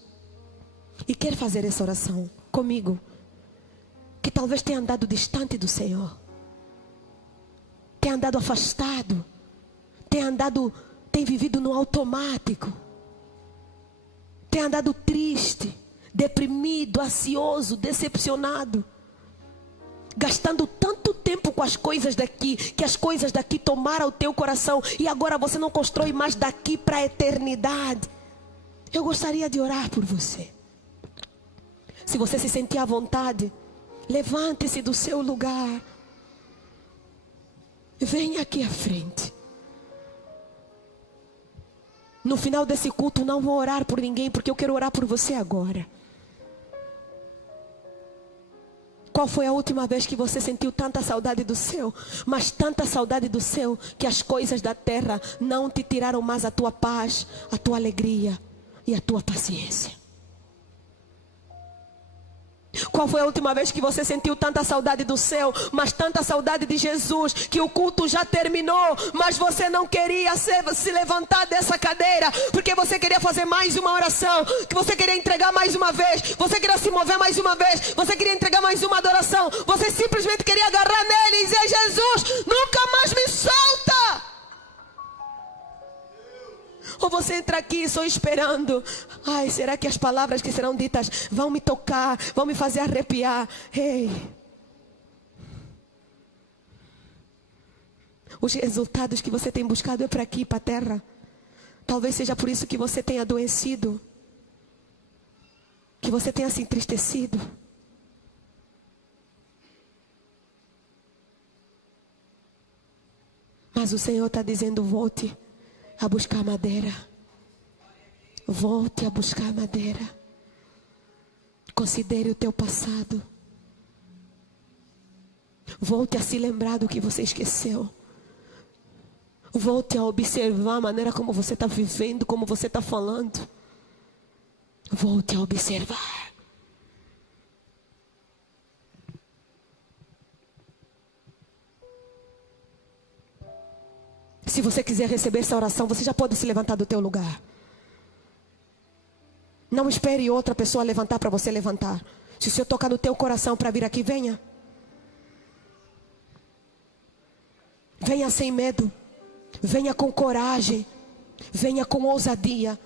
e quer fazer essa oração comigo, que talvez tenha andado distante do Senhor, tenha andado afastado, tem vivido no automático, tem andado triste, deprimido, ansioso, decepcionado, gastando tanto tempo com as coisas daqui, que as coisas daqui tomaram o teu coração e agora você não constrói mais daqui para a eternidade. Eu gostaria de orar por você. Se você se sentir à vontade, levante-se do seu lugar, venha aqui à frente. No final desse culto não vou orar por ninguém, porque eu quero orar por você agora. Qual foi a última vez que você sentiu tanta saudade do céu? Mas tanta saudade do céu, que as coisas da terra não te tiraram mais a tua paz, a tua alegria e a tua paciência? Qual foi a última vez que você sentiu tanta saudade do céu, mas tanta saudade de Jesus, que o culto já terminou, mas você não queria se levantar dessa cadeira, porque você queria fazer mais uma oração, que você queria entregar mais uma vez, você queria se mover mais uma vez, você queria entregar mais uma adoração, você simplesmente queria agarrar nele e dizer: Jesus, nunca mais me solta. Ou você entra aqui só esperando: ai, será que as palavras que serão ditas vão me tocar, vão me fazer arrepiar? Ei, os resultados que você tem buscado é para aqui, para a terra. Talvez seja por isso que você tenha adoecido, que você tenha se entristecido. Mas o Senhor está dizendo: volte a buscar madeira. Volte a buscar madeira. Considere o teu passado. Volte a se lembrar do que você esqueceu. Volte a observar a maneira como você está vivendo, como você está falando. Volte a observar. Se você quiser receber essa oração, você já pode se levantar do teu lugar. Não espere outra pessoa levantar para você levantar. Se o Senhor tocar no teu coração para vir aqui, venha. Venha sem medo. Venha com coragem. Venha com ousadia.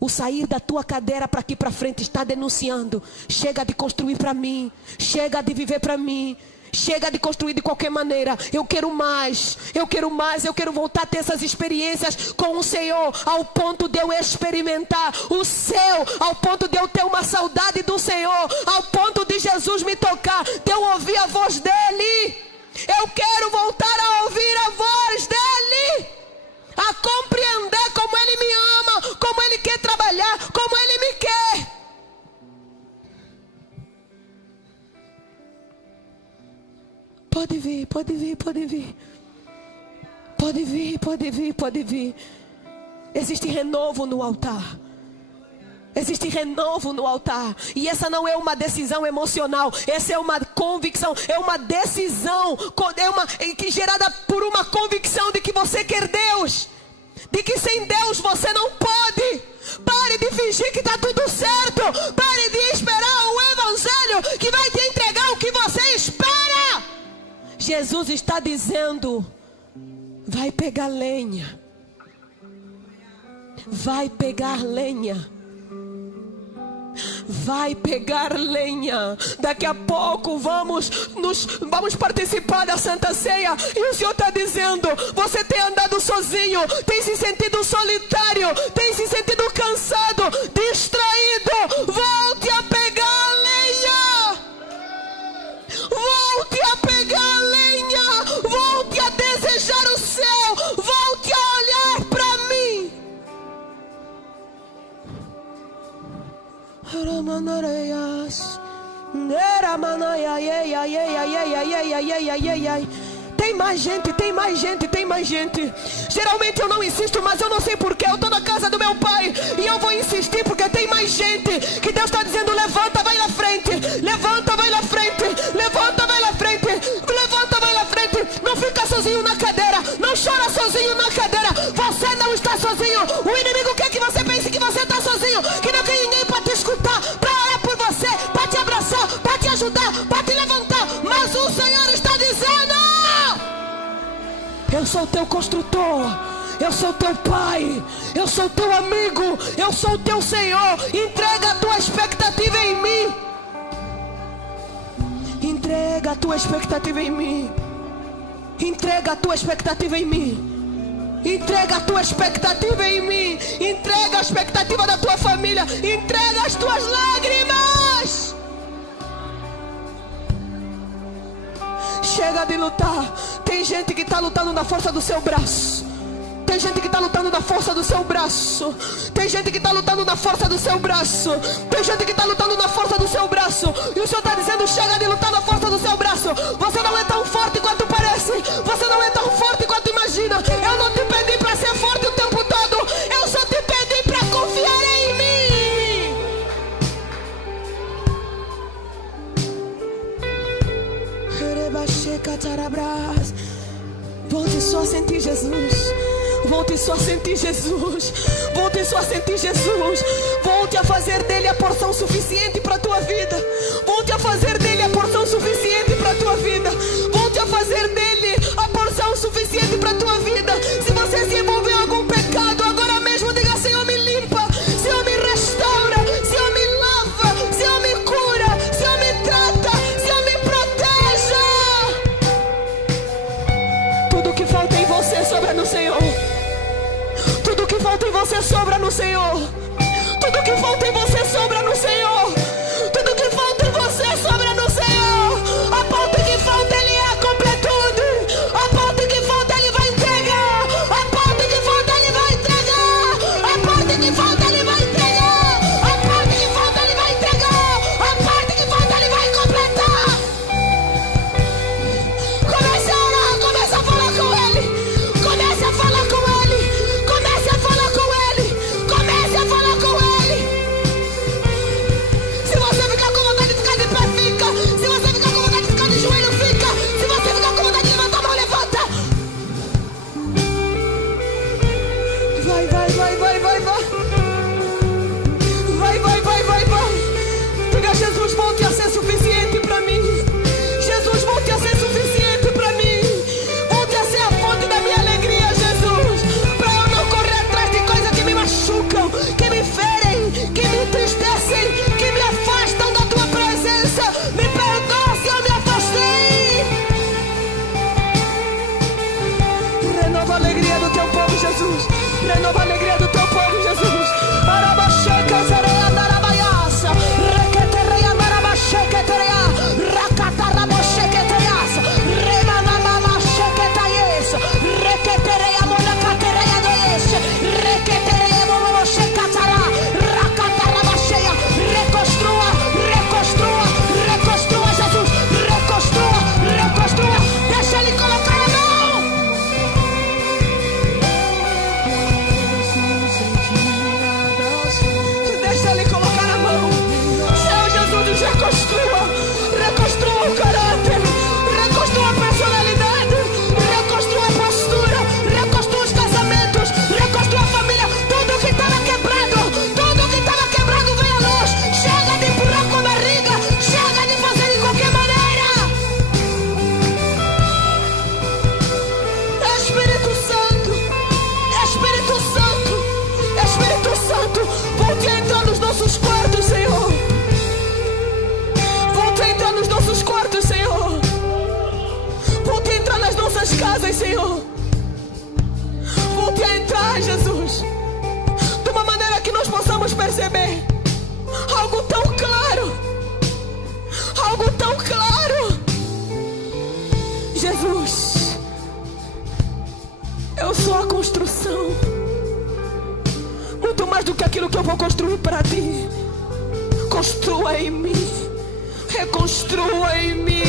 O sair da tua cadeira para aqui para frente está denunciando. Chega de construir para mim. Chega de viver para mim. Chega de construir de qualquer maneira. Eu quero mais. Eu quero mais. Eu quero voltar a ter essas experiências com o Senhor. Ao ponto de eu experimentar o céu. Ao ponto de eu ter uma saudade do Senhor. Ao ponto de Jesus me tocar. De eu ouvir a voz dEle. Eu quero voltar a ouvir a voz dEle. A compreender como Ele me ama. Como Ele quer trabalhar. Como Ele me quer. Pode vir, pode vir, pode vir. Pode vir, pode vir, pode vir. Existe renovo no altar. Existe renovo no altar. E essa não é uma decisão emocional. Essa é uma convicção. É uma decisão que gerada por uma convicção de que você quer Deus. De que sem Deus você não pode. Pare de fingir que está tudo certo. Pare de esperar o evangelho que vai te entregar o que você espera. Jesus está dizendo: vai pegar lenha. Vai pegar lenha. Vai pegar lenha. Daqui a pouco vamos participar da Santa Ceia. E o Senhor está dizendo: você tem andado sozinho, tem se sentido solitário, tem se sentido cansado, distraído. Volte a pegar lenha. Volte a pegar lenha. Volte a desejar o céu. Volte a olhar para mim. Tem mais gente, tem mais gente, tem mais gente. Geralmente eu não insisto, mas eu não sei porquê. Eu estou na casa do meu pai e eu vou insistir porque tem mais gente. Que Deus está dizendo: levanta, vai na frente. Levanta, vai na frente. Levanta, vai na frente. Levanta, vai na frente. Não fica sozinho na cadeira. Não chora sozinho na cadeira. Você não está sozinho. O inimigo quer que você pense que você está sozinho. Que não tem ninguém para te escutar, para orar por você, para te abraçar, para te ajudar, para te levantar. Mas o Senhor está dizendo: eu sou o teu construtor, eu sou o teu pai, eu sou o teu amigo, eu sou o teu Senhor. Entrega a tua expectativa em mim. Entrega a tua expectativa em mim. Entrega a tua expectativa em mim. Entrega a tua expectativa em mim. Entrega a expectativa da tua família. Entrega as tuas lágrimas. Chega de lutar. Tem gente que está lutando na força do seu braço. Tem gente que está lutando na força do seu braço. Tem gente que está lutando na força do seu braço. Tem gente que está lutando na força do seu braço. E o Senhor está dizendo: chega de lutar na força do seu braço. Você não é tão forte quanto parece. Você não é tão forte quanto imagina. Eu não te pedi para ser forte o tempo todo. Eu só te pedi para confiar em mim. Volte só a sentir Jesus. Volte só a sentir Jesus. Volte só a sentir Jesus. Volte a fazer dele a porção suficiente para a tua vida. Volte a fazer dele a porção suficiente para a tua vida. Volte a fazer dele a porção suficiente para a tua vida. Se você se envolveu em algum pecado, agora mesmo diga: Senhor, me limpa. Senhor, me restaura. Senhor, me lava. Senhor, me cura. Senhor, me trata. Senhor, me proteja. Tudo que falta em você sobra no Senhor. Tudo que falta em você sobra no Senhor. Tudo que falta em você sobra no Senhor. Tudo que Volte a entrar nos nossos quartos, Senhor. Volte a entrar nos nossos quartos, Senhor. Volte a entrar nas nossas casas, Senhor. Volte a entrar, Jesus, de uma maneira que nós possamos perceber algo tão claro. Algo tão claro. Jesus, eu sou a construção. Muito mais do que aquilo que eu vou construir para ti. Construa em mim. Reconstrua em mim.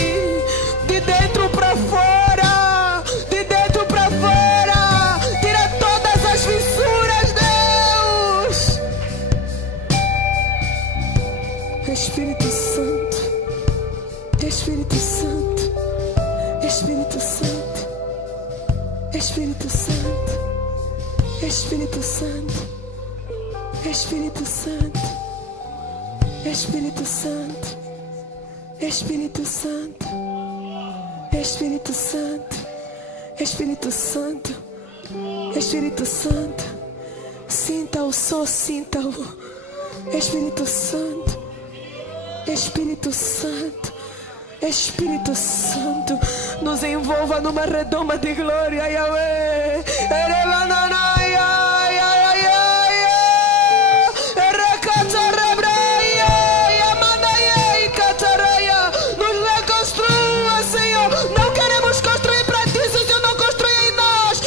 De dentro para fora. De dentro para fora. Tira todas as fissuras, Deus. Espírito Santo. Espírito Santo. Espírito Santo. Espírito Santo. Espírito Santo. Espírito Santo. Espírito Santo. Espírito Santo. Espírito Santo. Espírito Santo. Espírito Santo. Sinta-o, só sinta-o. Espírito Santo. Espírito Santo. Espírito Santo, nos envolva numa redoma de glória, Yahweh. Nos reconstrua, Senhor. Não queremos construir para ti se o Senhor não construir em nós.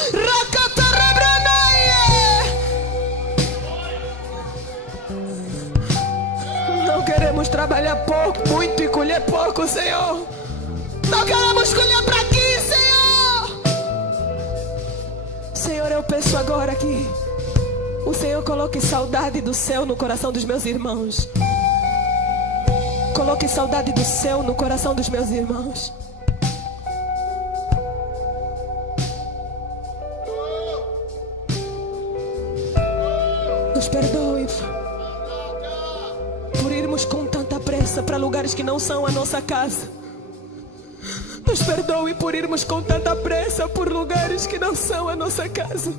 Não queremos trabalhar pouco, muito e colher pouco, Senhor. Não queremos colher para ti, Senhor. Senhor, eu peço agora que o Senhor coloque saudade do céu no coração dos meus irmãos. Coloque saudade do céu no coração dos meus irmãos. Nos perdoe por irmos com tanta pressa para lugares que não são a nossa casa. Nos perdoe por irmos com tanta pressa por lugares que não são a nossa casa.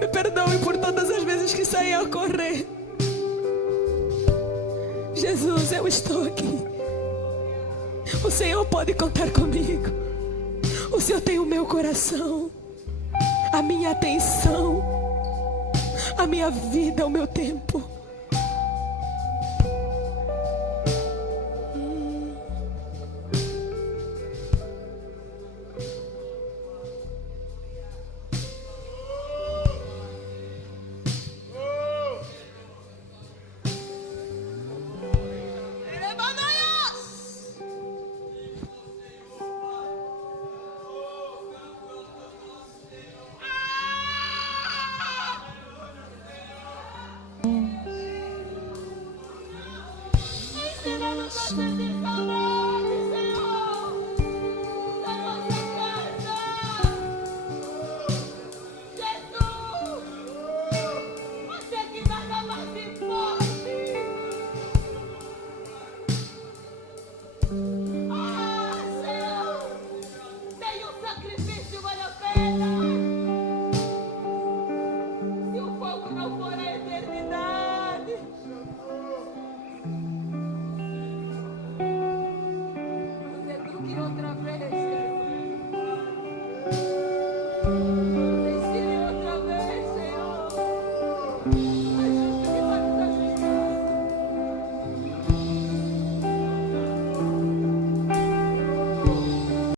Me perdoe por todas as vezes que saí a correr. Jesus, eu estou aqui. O Senhor pode contar comigo. O Senhor tem o meu coração, a minha atenção, a minha vida, o meu tempo. outra vez.